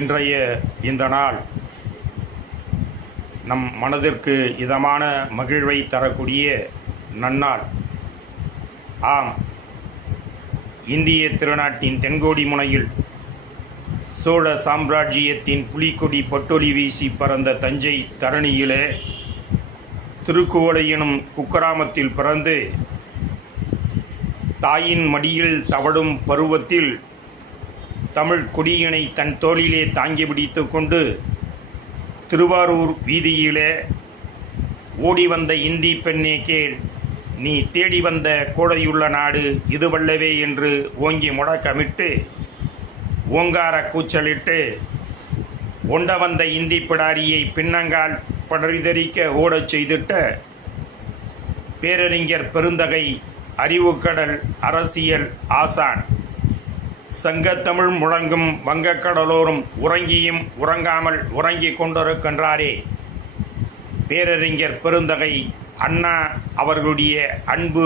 இன்றைய இந்த நாள் நம் மனதிற்கு இதமான மகிழ்வை தரக்கூடிய நன்னாள். ஆம், இந்திய திருநாட்டின் தென்கோடி முனையில் சோழ சாம்ராஜ்யத்தின் புலிக்கொடி பட்டொலி வீசி பறந்த தஞ்சை தரணியிலே திருக்குவளை எனும் குக்கிராமத்தில் பிறந்து தாயின் மடியில் தவழும் பருவத்தில் தமிழ் கொடியினை தன் தோளிலே தாங்கி பிடித்து கொண்டு திருவாரூர் வீதியிலே ஓடி வந்த இந்தி பெண்ணே கேள், நீ தேடி வந்த கோடையுள்ள நாடு இதுவல்லவே என்று ஓங்கி முழக்கமிட்டு ஓங்கார கூச்சலிட்டு ஒண்ட வந்த இந்தி பிடாரியை பின்னங்கால் படரிதறிக்க ஓடச் செய்திட்ட பேரறிஞர் பெருந்தகை, அறிவுக்கடல், அரசியல் ஆசான், சங்கத்தமிழ் முழங்கும் வங்கக்கடலோரும் உறங்கியும் உறங்காமல் உறங்கிக் கொண்டிருக்கின்றாரே பேரறிஞர் பெருந்தகை அண்ணா அவர்களுடைய அன்பு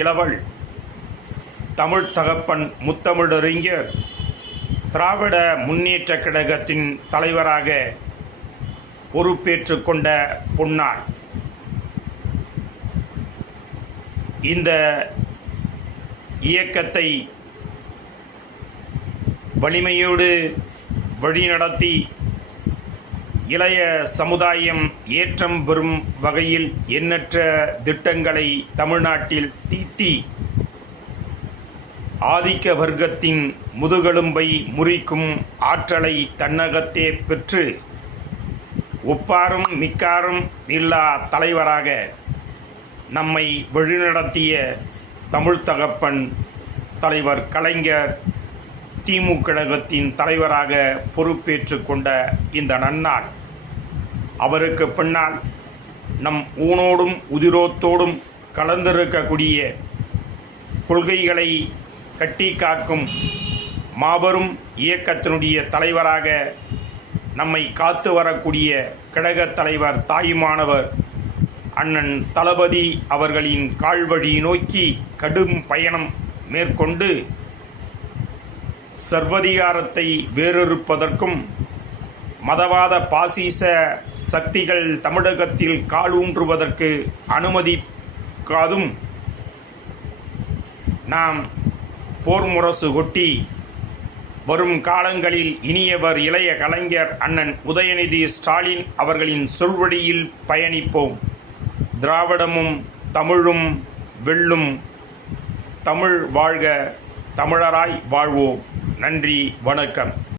இளவல் தமிழ் தகப்பன் முத்தமிழறிஞர் திராவிட முன்னேற்ற கழகத்தின் தலைவராக பொறுப்பேற்று கொண்ட பொன்னாள். இந்த இயக்கத்தை வலிமையோடு வழிநடத்தி இளைய சமுதாயம் ஏற்றம் பெறும் வகையில் எண்ணற்ற திட்டங்களை தமிழ்நாட்டில் தீட்டி ஆதிக்க வர்க்கத்தின் முதுகெலும்பை முறிக்கும் ஆற்றலை தன்னகத்தே பெற்று ஒப்பாரும் மிக்காரும் இல்லா தலைவராக நம்மை வழிநடத்திய தமிழ் தகப்பன் தலைவர் கலைஞர் திமுக கழகத்தின் தலைவராக பொறுப்பேற்று கொண்ட இந்த நன்னாள். அவருக்கு பின்னால் நம் ஊனோடும் உதிரோத்தோடும் கலந்திருக்கக்கூடிய கொள்கைகளை கட்டி காக்கும் மாபெரும் இயக்கத்தினுடைய தலைவராக நம்மை காத்து வரக்கூடிய கழகத் தலைவர் தாயுமானவர் அண்ணன் தளபதி அவர்களின் கால்வழி நோக்கி கடும் பயணம் மேற்கொண்டு சர்வதிகாரத்தை வேறறுப்பதற்கும் மதவாத பாசிச சக்திகள் தமிழகத்தில் காலூன்றுவதற்கு அனுமதிக்காதும் நாம் போர் முரசு கொட்டி வரும் காலங்களில் இனியவர் இளைய கலைஞர் அண்ணன் உதயநிதி ஸ்டாலின் அவர்களின் சொல்வழியில் பயணிப்போம். திராவிடமும் தமிழும் வெல்லும். தமிழ் வாழ்க, தமிழராய் வாழ்வோம். நன்றி, வணக்கம்.